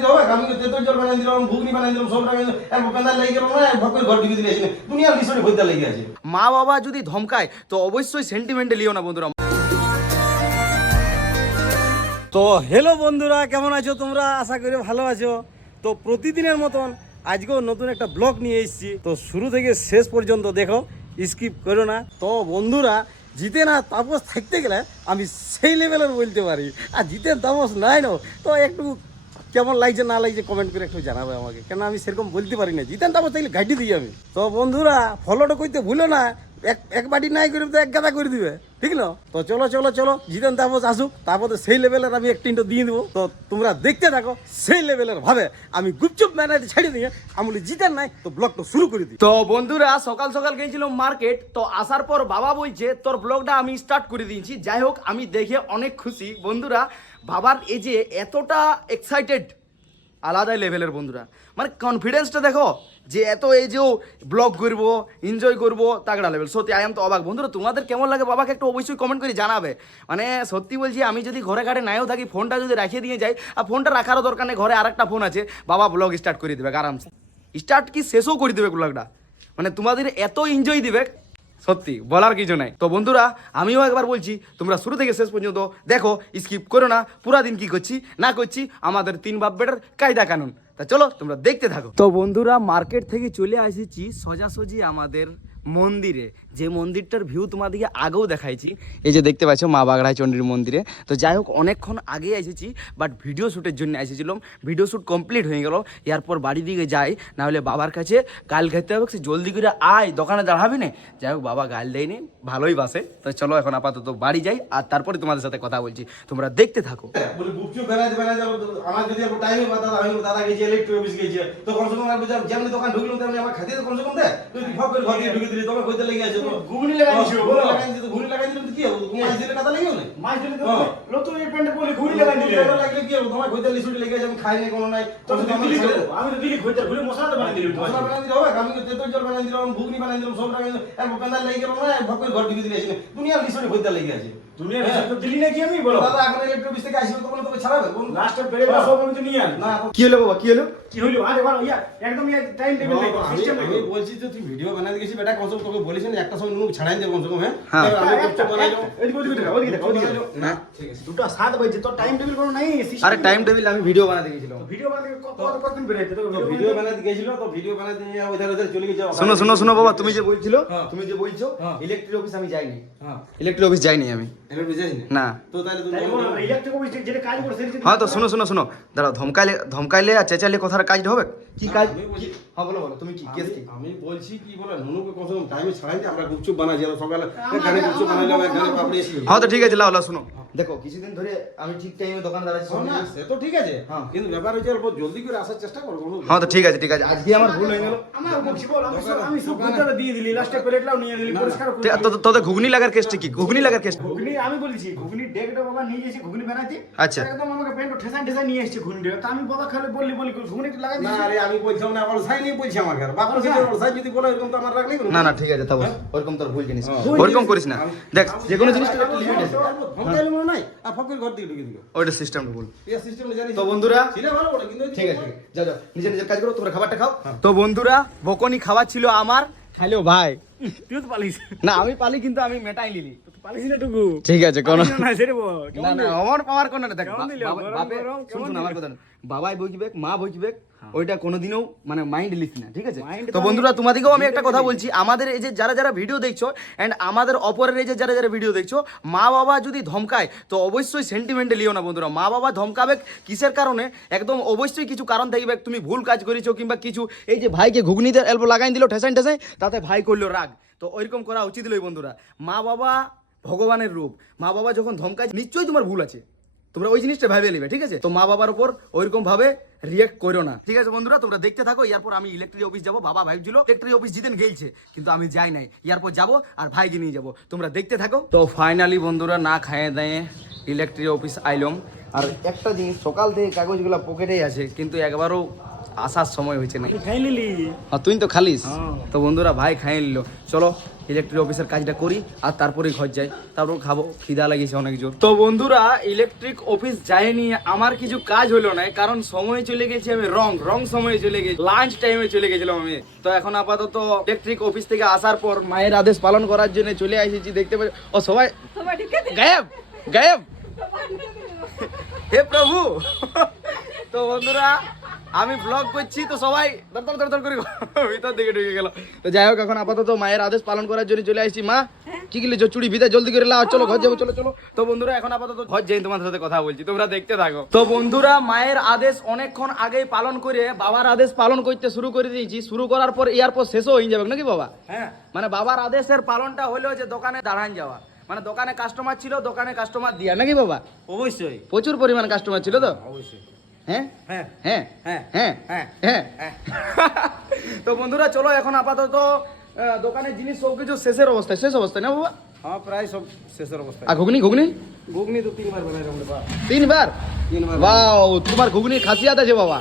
দিলে হবে? আমি তেঁতুল জল বানাই দিলাম, ঘুগনি বানাই দিলাম, সব টাকা পেঁদাল লেগে গেল না, ভকের ঘর ঢুকে দিলে দুনিয়ার বিষয় ভৈতা লেগে আছে। মা বাবা যদি ধমকায় তো অবশ্যই সেন্টিমেন্টে লিও না বন্ধুরা। তো হ্যালো বন্ধুরা, কেমন আছো তোমরা? আশা করি ভালো আছো। তো প্রতিদিনের মতন আজকেও নতুন একটা ব্লগ নিয়ে এসেছি। তো শুরু থেকে শেষ পর্যন্ত দেখো, স্কিপ করো না। তো বন্ধুরা, জিতেন আর তাপস থাকতে গেলে আমি সেই লেভেলের বলতে পারি, আর জিতেন তাপস নাই না, তো একটু কেমন লাগছে না লাগছে কমেন্ট করে একটু জানাবে আমাকে, কেন আমি সেরকম বলতে পারি না। জিতেন তাপস থাকলে গাইডি দিই আমি। তো বন্ধুরা, ফলোটা করতে ভুলো না, এক বাটি নাই করে তো এক গাদা করে দিবে, ঠিক না? তো চলো চলো চলো, জিতেন তাপস আসুক, তারপরে সেই লেভেলের আমি একটা ইন্টো দিয়ে দেবো। তো তোমরা দেখতে থাকো সেই লেভেলের ভাবে আমি গুপচুপ ম্যানাইতে ছেড়ে দিয়ে আমি বলি জিতেন নাই তো ব্লগটা শুরু করে দিই। তো বন্ধুরা, সকাল সকাল গেছিলাম মার্কেট। তো আসার পর বাবা বলছে তোর ব্লগটা আমি স্টার্ট করে দিয়েছি। যাই হোক, আমি দেখে অনেক খুশি বন্ধুরা। বাবার এই যে এতটা এক্সাইটেড, আলাদাই লেভেলের বন্ধুরা। মানে কনফিডেন্সটা দেখো, যে এত এই যে ব্লগ করবো, এনজয় করবো, তাগড়া লেভেল। সত্যি আই এম তো অবাক বন্ধুরা। তোমাদের কেমন লাগে বাবাকে একটু অবশ্যই কমেন্ট করে জানাবে। মানে সত্যি বলছি, আমি যদি ঘরে ঘাটে নাইও থাকি, ফোনটা যদি রাখিয়ে দিয়ে যাই, আর ফোনটা রাখারও দরকার নেই, ঘরে আরেকটা ফোন আছে, বাবা ব্লগ স্টার্ট করে দেবে আরামসে। স্টার্ট কি শেষও করে দেবে ব্লগটা। মানে তোমাদের এত এনজয় দিবে, সত্যি বলার কিছু নাই। তো বন্ধুরা, আমিও একবার বলছি, তোমরা শুরু থেকে শেষ পর্যন্ত দেখো, স্কিপ করো না। পুরা দিন কি করছি না করছি, আমাদের তিন বাপ বেটার কায়দা কানুন। তা চলো তোমরা দেখতে থাকো। তো বন্ধুরা, মার্কেট থেকে চলে এসেছি সোজাসুজি আমাদের মন্দিরে, যে মন্দিরটার ভিউ তোমাদেরকে আগেও দেখাইছি। এই যে দেখতে পাচ্ছ, মা বাগড়াই চণ্ডীর মন্দিরে। তো যাই হোক, অনেকক্ষণ আগে এসেছি, বাট ভিডিও শ্যুটের জন্য এসেছিলাম। ভিডিও শ্যুট কমপ্লিট হয়ে গেল, এরপর বাড়ি দিকে যাই, নাহলে বাবার কাছে গাল খেতে হবে, সে জলদি করে আয়, দোকানে দাঁড়াবি না। যাই হোক, বাবা গাল দেয়নি, ভালোই বাসে। তো চলো এখন আপাতত বাড়ি যাই, আর তারপরে তোমাদের সাথে কথা বলছি, তোমরা দেখতে থাকো। বলে গুপচুপ বানাইতে বানাইতে আমার যদি টাইমে কথা, আমি দাদা গেছি ইলেকট্রিক অফিস গেছি, তো কমসে কম যেমনি দোকান ঢুকলাম তেমনি আমার খাতে তো কমসে কম দেয়, তুই ভকের ঘর দিয়ে ঢুকে দিলি, তোমার কইতে লেগে আছে ঘুগনি লাগাই দিছো, বলো। ঘুরি লাগাই দিলাম তো কি হবে, মাছ দিলে কথা লেগে না, মাছ দিলে তো নতুন এই প্যান্টে বলে ঘুগনি লাগাই দিলে লাগলে কি হবে, তোমার কইতে লিসুটি লেগে আছে, আমি খাই নাই কোনো নাই। তো দিলি তো, আমি তো দিলি কইতে ঘুরে মশলা তো বানাই দিলি তো। মশলা বানাই দিলে হবে? আমি তেঁতুল জল বানাই দিলাম, ঘুগনি বানাই দিলাম, সব টাকা পেঁদাল লেগে গেল না, ভকের ঘর ঢুকে দিলে দুনিয়ার বিষয় ভৈতা লেগে আছে। দুনিয়ার বিষয় তো দিলি নাকি আমি, বলো। দাদা এখন ইলেকট্রিক অফিস থেকে আসবে, তোকে ছাড়াবে লাস্টে বেরে সব আমি তো নিয়ে আন না। কি হলো বাবা, কি হলো? কি হইলো? আরে বাবা, ইয়া একদম ইয়া টাইম টেবিল নাই, সিস্টেম নাই। আমি বলছি যে তুই ভিডিও বানাতে গেছিস বেটা, কমসে কম তোকে বলিস না একটা সময় নুন ছাড়াই দে কমসে কম। হ্যাঁ, আমি করতে বানাই দাও। ওদিকে না, ঠিক আছে। দুটো 7 বাজে, তো টাইম টেবিল কোনো নাই। আরে টাইম টেবিল, আমি ভিডিও বানাতে গেছিলাম। ভিডিও বানাতে কতক্ষণ বেরাইতে তো? ভিডিও বানাতে গেছিল, তো ভিডিও বানাতে নিয়ে ওইধার ওইধার চলে গেছে। শোনো শোনো শোনো বাবা, তুমি যে বলছিল, তুমি যে বলছো ইলেকট্রিক অফিস, আমি যাইনি। ইলেকট্রিক অফিস যাইনি আমি, ইলেকট্রিক যাইনি না। তো তাহলে তুমি ইলেকট্রিক অফিস যেটা কাজ করে সেটা। হ্যাঁ, তো শোনো শোনো শোনো, দাঁড়াও, ধমকাইলে আর চেঁচাইলে কথার কাজ হবে কি কাজ? হ্যাঁ বলো বলো, তুমি কি কেস কি? আমি বলছি কি বলে, নুনুকে কমসে কম টাইমে ছাড়াই দে, আমরা গুপচুপ বানাই যাবো সকালে, এখানে গুপচুপ বানাইলাম, এখানে পাপড়ি। হ্যাঁ তো ঠিক আছে, লাও লাও, শোনো, দেখো কিছুদিন ধরে আমি ঠিক টাইমে দোকান দাঁড়াচ্ছি। না সে তো ঠিক আছে, কিন্তু ব্যাপার হচ্ছে অল্প জলদি করে আসার চেষ্টা করো। হ্যাঁ তো ঠিক আছে ঠিক আছে, আজকে আমার ভুল হয়ে গেল। আমার বলছি বল, আমি সব বুঝতে দিয়ে দিলি, লাস্টে প্লেটটাও নিয়ে দিলি, পরিষ্কার করে দিলি। তোদের ঘুগনি লাগার কেসটা কি? ঘুগনি লাগার কেস? ঘুগনি আমি বলেছি, ঘুগনি ডেকটা বাবা নিয়ে গেছি ঘুগনি বানাইতে। আচ্ছা। একদম আমাকে প্যান্ট ঠেসান ঠেসান নিয়ে এসেছে ঘুগনি ডেক। তা আমি বাবা খালি বললি ঘুগনি লাগাই না দিছি। আরে আমি বলছিলাম না, অলসাই নেই বলছি আমার ঘর বাপর যদি অলসাই যদি বলে এরকম তো আমার রাগ নেই। না না ঠিক আছে, তবে ওরকম তোর ভুল জিনিস, ওরকম করিস না। দেখ, যে কোনো জিনিসটা একটা লিমিট আছে। ফোনটাইলে মনে নাই আর ফকের ঘর দিয়ে ঢুকে দিল, ওইটা সিস্টেমটা বল। এই সিস্টেম জানি। তো বন্ধুরা, ছিল ভালো ওটা, কিন্তু ঠিক আছে যাও যাও, নিজের নিজের কাজ করো, তোমরা খাবারটা খাও। তো বন্ধুরা, বকনি খাবার ছিল আমার, খাইলো ভাই। তুই তো পালিস না আমি পালি, কিন্তু আমি মেটাই নিলি। পালিস না টুকু। ঠিক আছে, কোনো না সেরে বল। না না, আমার পাওয়ার কোনো না। দেখ কেমন দিলে? বাপে গরম, শুন কেমন শুন আমার দিলে? কথা, বাবাই বইবে, মা বইবে, ওইটা কোনোদিনও মানে মাইন্ড লিস না, ঠিক আছে? Mind তো তো বন্ধুরা, তোমাদেরকেও আমি একটা ভিডিও কথা দেখি। বলছি, আমাদের এই যে যারা যারা ভিডিও দেখছো, এন্ড আমাদের অপরের এই যে যারা যারা ভিডিও দেখছো, মা বাবা যদি ধমকায় তো অবশ্যই সেন্টিমেন্টে লিও না বন্ধুরা। মা বাবা ধমকাবে কিসের কারণে, একদম অবশ্যই কিছু কারণ থাকবে। তুমি ভুল কাজ করেছো কিংবা কিছু, এই যে ভাইকে ঘুগনিতে এলবো লাগাই দিল ঠেসাই ঠেসাই, তাতে ভাই করলো রাগ। তো ওইরকম করা উচিত নয় বন্ধুরা। মা বাবা ভগবানের রূপ, মা বাবা যখন ধমকায় নিশ্চয়ই তোমার ভুল আছে, তোমরা ওই জিনিসটা ভাবে নেবে, ঠিক আছে? তো মা বাবার উপর ওইরকম ভাবে রিয়েক্ট করো না, ঠিক আছে বন্ধুরা? তোমরা দেখতে থাকো। এরপর আমি ইলেকট্রিক অফিস যাবো, বাবা ভাইছিল ইলেকট্রিক অফিস জিতেন গেলছে, কিন্তু আমি যাই নাই। এরপর যাবো আর ভাইকে নিয়ে যাবো, তোমরা দেখতে থাকো। তো ফাইনালি বন্ধুরা, না খাইয়ে দায়ে ইলেকট্রিক অফিস আইলাম। আর একটা জিনিস, সকাল থেকে কাগজগুলো পকেটেই আছে, কিন্তু একবারও আসার সময় হয়েছে না। তুই খাই নিলি? তুই তো খালিস। হ্যাঁ। তো বন্ধুরা ভাই খাই নিল, চলো ইলেকট্রিক অফিসের কাজটা করি আর তারপরে ঘর যাই, তারপর খাবো, খিদা লাগিয়েছে অনেক জোর। তো বন্ধুরা ইলেকট্রিক অফিস যাইনি, আমার কিছু কাজ হলো না, কারণ সময় চলে গেছে, আমি রং সময়ে চলে গেছি, লাঞ্চ টাইমে চলে গেছিলাম আমি। তো এখন আপাতত ইলেকট্রিক অফিস থেকে আসার পর মায়ের আদেশ পালন করার জন্য চলে এসেছি, দেখতে পাচ্ছি ও সবাই গায়েব গায়েব, হে প্রভু। তো বন্ধুরা আমি ব্লগ করছি, তো সবাই দর করে ভিতর দিকে ঢুকে গেল। তো যাই হোক এখন আপাতত মায়ের আদেশ পালন করার জন্য চলে আসছি। মা কি গেলে চুড়ি ভিতরে জলদি করে লাও, চলো ঘর যাবো, চলো চলো। তো বন্ধুরা এখন আপাতত ঘর যাই, তোমাদের সাথে কথা বলছি, তোমরা দেখতে থাকো। তো বন্ধুরা মায়ের আদেশ অনেকক্ষণ আগেই পালন করে বাবার আদেশ পালন করতে শুরু করে দিয়েছি। শুরু করার পর এরপর শেষও হয়ে যাবে নাকি বাবা? হ্যাঁ। মানে বাবার আদেশের পালনটা হলো যে দোকানে দাঁড়ান যাওয়া, মানে দোকানে কাস্টমার ছিল, দোকানে কাস্টমার দিয়া নাকি বাবা? অবশ্যই প্রচুর পরিমাণ কাস্টমার ছিল তো। অবশ্যই। হ্যাঁ হ্যাঁ হ্যাঁ হ্যাঁ হ্যাঁ হ্যাঁ হ্যাঁ। তো বন্ধুরা চলো এখন আপাতত দোকানের জিনিস সব কিছু শেষ অবস্থায় না বাবা? হ্যাঁ, প্রায় সব শেষের অবস্থায়। আর ঘুগনি ঘুগনি তো 3 বার বানাই আমরা বাবা। 3 বার? 3 বার। ওয়াও, তোমার ঘুগনির খাসিয়াত আছে বাবা,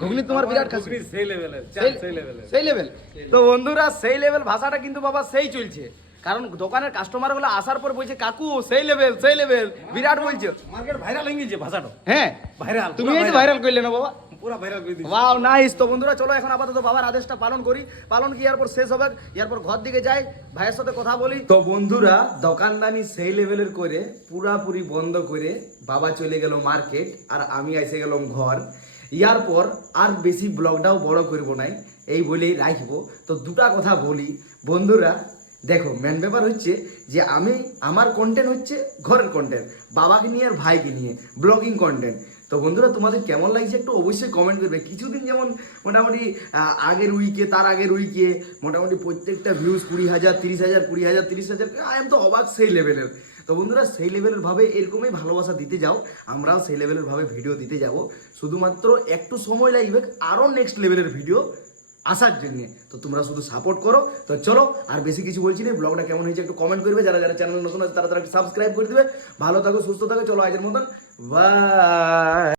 ঘুগনি তোমার বিরাট খাসি, ঘুগনি সেই লেভেলের, সেই লেভেলের। সেই লেভেল। তো বন্ধুরা সেই লেভেল ভাষাটা কিন্তু বাবা সেই চলছে, কারণ দোকানের কাস্টমার গুলো আসার পর বলছে কাকু সেই লেভেল বিরাট বলছে। মার্কেট ভাইরাল হয়ে গেছে ভাষাটা। হ্যাঁ ভাইরাল, তুমি এই ভাইরাল করলে না বাবা, পুরো ভাইরাল করে দিয়েছে। Wow nice. তো বন্ধুরা চলো এখন আপাতত বাবার আদেশটা পালন করি, পালন কি এরপর শেষ হবে, এরপর ঘর দিকে যাই, ভাইয়ের সাথে কথা বলি। তো বন্ধুরা দোকানদানি সেই লেভেলের করে পুরাপুরি বন্ধ করে বাবা চলে গেল মার্কেট, আর আমি এসে গেলাম ঘর। ইয়ার পর আর বেশি ব্লগটাও বড় করবো নাই, এই বলেই রাখবো। তো দুটা কথা বলি বন্ধুরা, দেখো মেন ব্যাপার হচ্ছে যে আমার কন্টেন্ট হচ্ছে ঘরের কন্টেন্ট, বাবাকে নিয়ে আর ভাইকে নিয়ে ব্লগিং কন্টেন্ট। তো বন্ধুরা তোমাদের কেমন লাগছে একটু অবশ্যই কমেন্ট করবে। কিছুদিন যেমন মোটামুটি আগের উইকে, তার আগের উইকে মোটামুটি প্রত্যেকটা ভিউজ 20,000 30,000 20,000 30,000, আই এম তো অবাক সেই লেভেলের। তো বন্ধুরা সেই লেভেলের ভাবে এরকমই ভালোবাসা দিতে যাও, আমরাও সেই লেভেলের ভাবে ভিডিও দিতে যাব। শুধুমাত্র একটু সময় লাগবে আরও নেক্সট লেভেলের ভিডিও আসার জন্য। তো তোমরা শুধু সাপোর্ট করো। তো চলো আর বেশি কিছু বলছি না, ব্লগটা কেমন হয়েছে একটু কমেন্ট করবে, যারা যারা চ্যানেল নতুন আছে তারা তারা সাবস্ক্রাইব করে দিবে। ভালো থাকো, সুস্থ থাকো, চলো আজকের মতন বাই।